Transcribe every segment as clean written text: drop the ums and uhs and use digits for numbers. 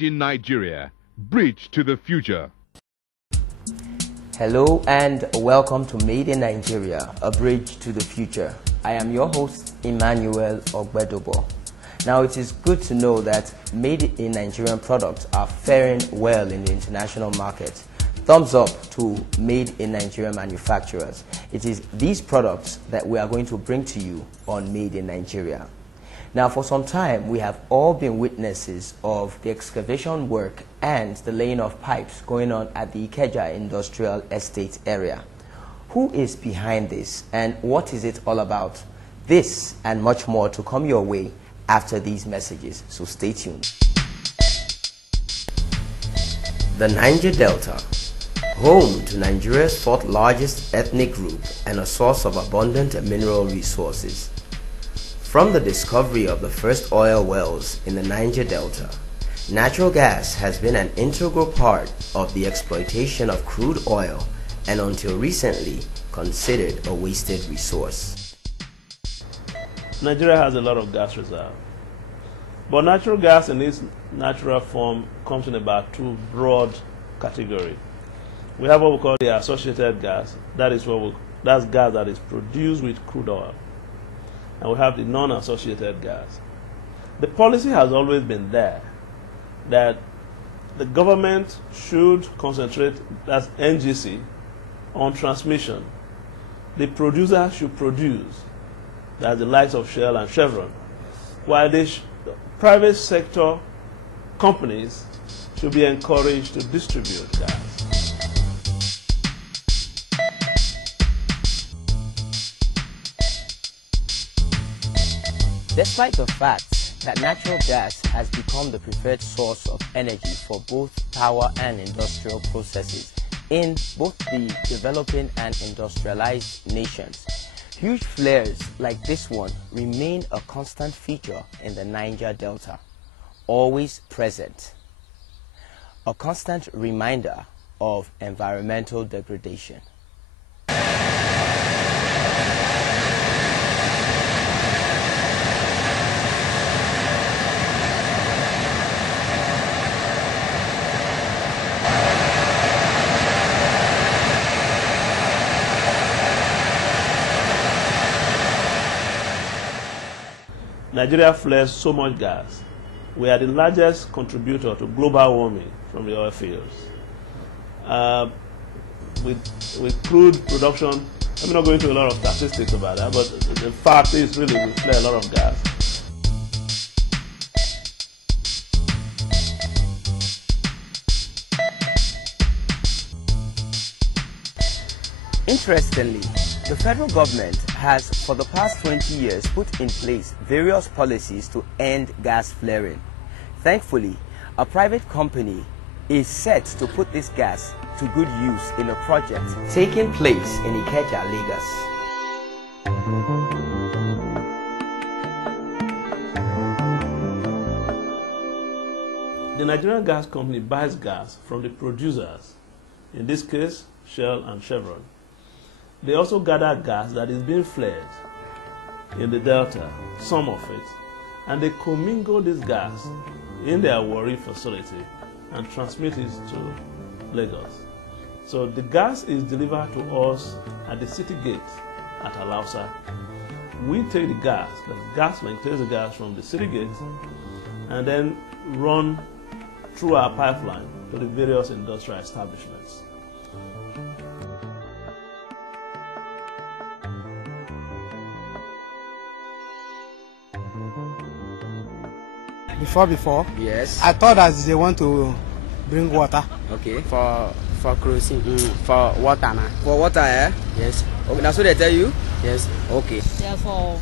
Made in Nigeria, bridge to the future. Hello and welcome to Made in Nigeria, a bridge to the future. I am your host, Emmanuel Ogbedobo. Now, it is good to know that Made in Nigerian products are faring well in the international market. Thumbs up to Made in Nigeria manufacturers. It is these products that we are going to bring to you on Made in Nigeria. Now, for some time, we have all been witnesses of the excavation work and the laying of pipes going on at the Ikeja Industrial Estate area. Who is behind this and what is it all about? This and much more to come your way after these messages, so stay tuned. The Niger Delta, home to Nigeria's fourth largest ethnic group and a source of abundant mineral resources. From the discovery of the first oil wells in the Niger Delta, natural gas has been an integral part of the exploitation of crude oil and until recently considered a wasted resource. Nigeria has a lot of gas reserve, but natural gas in its natural form comes in about two broad categories. We have what we call the associated gas, that's gas that is produced with crude oil. And we have the non-associated gas. The policy has always been there that the government should concentrate, as NGC, on transmission. The producer should produce, that's the likes of Shell and Chevron, while the private sector companies should be encouraged to distribute gas. Despite the fact that natural gas has become the preferred source of energy for both power and industrial processes in both the developing and industrialized nations, huge flares like this one remain a constant feature in the Niger Delta, always present. A constant reminder of environmental degradation. Nigeria flares so much gas. We are the largest contributor to global warming from the oil fields. With crude production, I'm not going into a lot of statistics about that, but the fact is really we flare a lot of gas. Interestingly, the federal government has for the past 20 years put in place various policies to end gas flaring. Thankfully, a private company is set to put this gas to good use in a project taking place in Ikeja, Lagos. The Nigerian gas company buys gas from the producers, in this case, Shell and Chevron. They also gather gas that is being flared in the Delta, some of it, and they commingle this gas in their Warri facility and transmit it to Lagos. So the gas is delivered to us at the city gate at Alausa. We take the gaslink takes the gas from the city gate and then run through our pipeline to the various industrial establishments. Before, Yes. I thought that they want to bring water. Okay. For crossing, for water, man. For water, eh? Yes, Okay, that's what they tell you? yes. Okay. They are for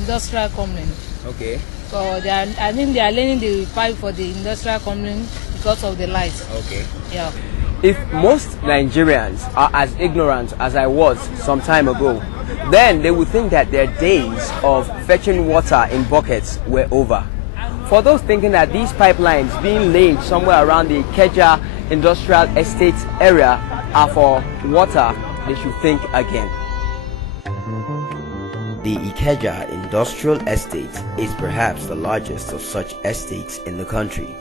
industrial company. Okay. So they are, I think they are laying the pipe for the industrial company because of the light. Okay. Yeah. If most Nigerians are as ignorant as I was some time ago, then they would think that their days of fetching water in buckets were over. For those thinking that these pipelines being laid somewhere around the Ikeja Industrial Estate area are for water, they should think again. The Ikeja Industrial Estate is perhaps the largest of such estates in the country.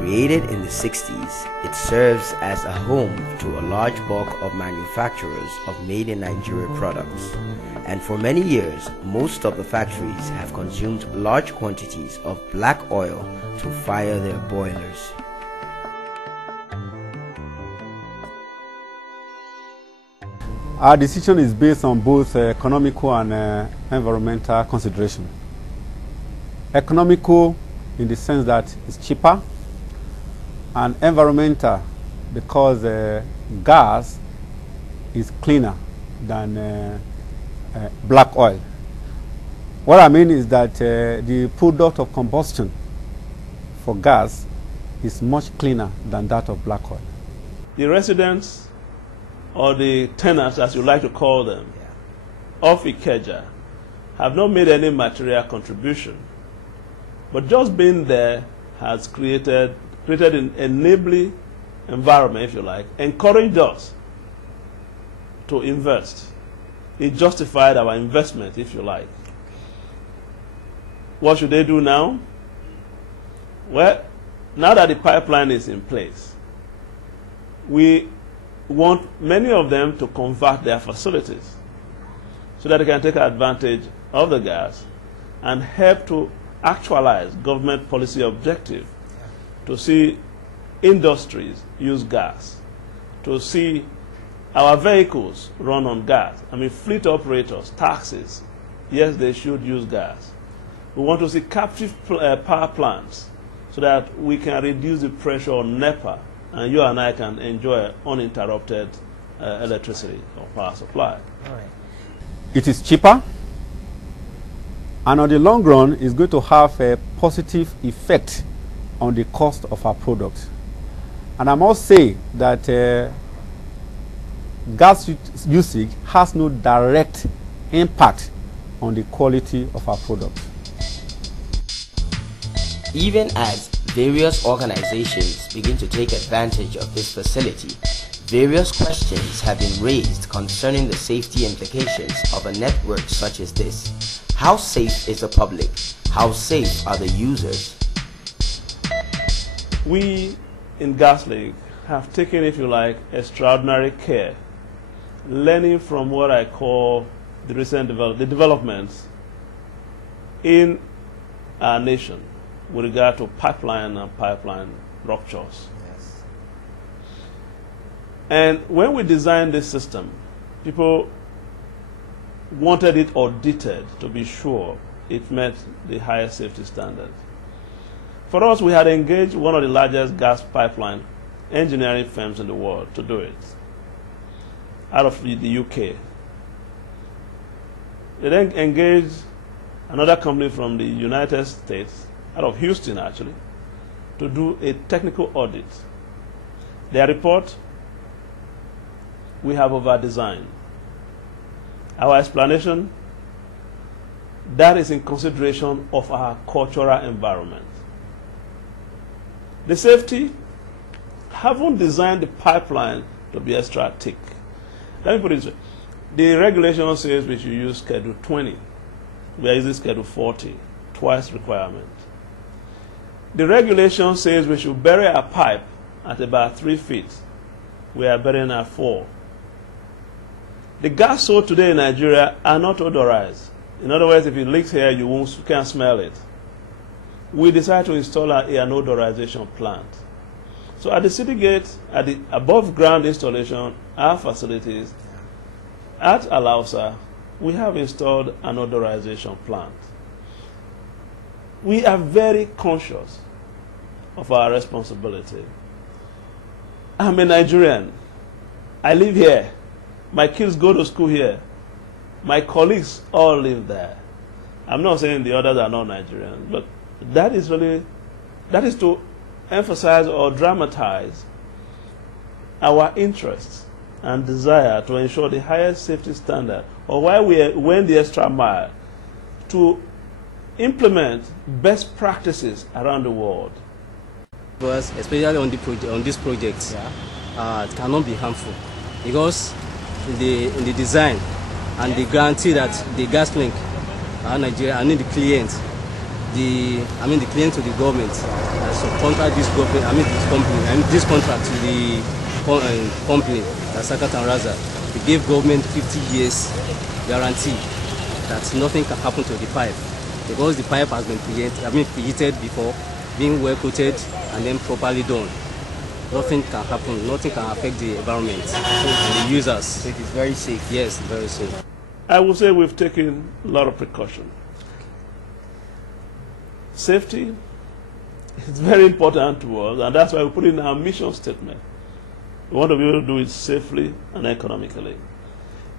Created in the 60s, it serves as a home to a large bulk of manufacturers of made in Nigeria products. And for many years, most of the factories have consumed large quantities of black oil to fire their boilers. Our decision is based on both economical and environmental consideration. Economical in the sense that it's cheaper, and environmental because gas is cleaner than black oil. What I mean is that the product of combustion for gas is much cleaner than that of black oil. The residents, or the tenants as you like to call them, of Ikeja have not made any material contribution, but just being there has created an enabling environment, if you like, encouraged us to invest. It justified our investment, if you like. What should they do now? Well, now that the pipeline is in place, we want many of them to convert their facilities so that they can take advantage of the gas and help to actualize government policy objective to see industries use gas, to see our vehicles run on gas. I mean, fleet operators, taxis, yes, they should use gas. We want to see captive power plants so that we can reduce the pressure on NEPA and you and I can enjoy uninterrupted electricity or power supply. All right. It is cheaper, and on the long run, it's going to have a positive effect on the cost of our product. And I must say that gas usage has no direct impact on the quality of our product. Even as various organizations begin to take advantage of this facility, various questions have been raised concerning the safety implications of a network such as this. How safe is the public? How safe are the users? We in Gaslink have taken, if you like, extraordinary care, learning from what I call the recent developments in our nation with regard to pipeline and pipeline ruptures. Yes. And when we designed this system, people wanted it audited to be sure it met the highest safety standards. For us, we had engaged one of the largest gas pipeline engineering firms in the world to do it, out of the UK. They then engaged another company from the United States, out of Houston actually, to do a technical audit. Their report, we have over-designed. Our explanation, that is in consideration of our cultural environment. The safety, haven't designed the pipeline to be extra thick. Let me put it this way. The regulation says we should use Schedule 20. We are using Schedule 40, twice requirement. The regulation says we should bury a pipe at about 3 feet. We are burying at 4. The gas sold today in Nigeria are not odorized. In other words, if it leaks here, you can't smell it. We decided to install an odorization plant. So at the city gate, at the above ground installation, our facilities, at Alausa, we have installed an odorization plant. We are very conscious of our responsibility. I'm a Nigerian. I live here. My kids go to school here. My colleagues all live there. I'm not saying the others are not Nigerian, but that is to emphasize or dramatize our interests and desire to ensure the highest safety standard, or why we went the extra mile to implement best practices around the world. But especially on this project, it cannot be harmful because in the design and the guarantee that the Gaslink Nigeria and the client the claim to the government subcontract this government, this contract to the company, that's Sakat and Raza. We gave government 50 years guarantee that nothing can happen to the pipe because the pipe has been created before, being well coated and then properly done. Nothing can happen, nothing can affect the environment and the users. So it is very safe. Yes, very safe. I would say we've taken a lot of precaution. Safety is very important to us, and that's why we put in our mission statement. We want to be able to do it safely and economically.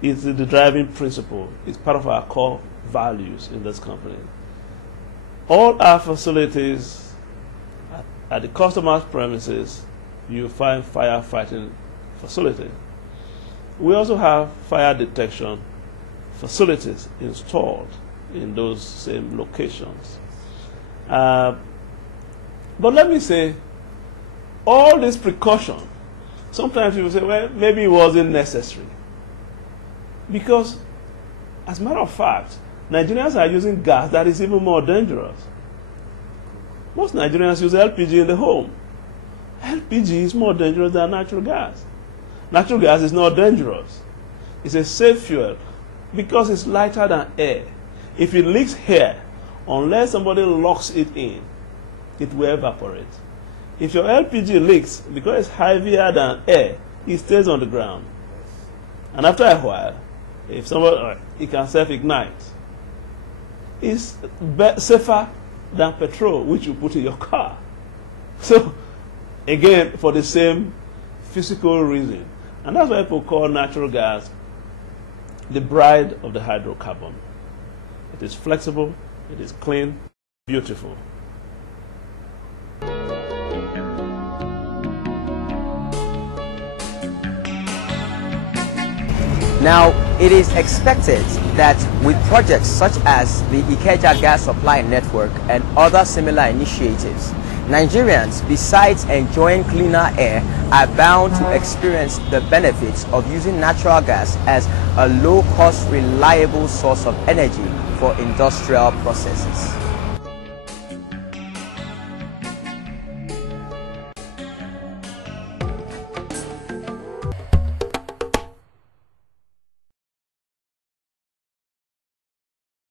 It's the driving principle. It's part of our core values in this company. All our facilities at the customer's premises, you find firefighting facility. We also have fire detection facilities installed in those same locations. But let me say, all this precaution, sometimes people say, well, maybe it wasn't necessary. Because, as a matter of fact, Nigerians are using gas that is even more dangerous. Most Nigerians use LPG in the home. LPG is more dangerous than natural gas. Natural gas is not dangerous. It's a safe fuel because it's lighter than air. If it leaks here, unless somebody locks it in, it will evaporate. If your LPG leaks, because it's heavier than air, it stays on the ground. And after a while, if somebody, it can self-ignite. It's safer than petrol, which you put in your car. So, again, for the same physical reason. And that's why people call natural gas the bride of the hydrocarbon. It is flexible, it is clean, beautiful. Now, it is expected that with projects such as the Ikeja Gas Supply Network and other similar initiatives, Nigerians, besides enjoying cleaner air, are bound to experience the benefits of using natural gas as a low-cost, reliable source of energy for industrial processes.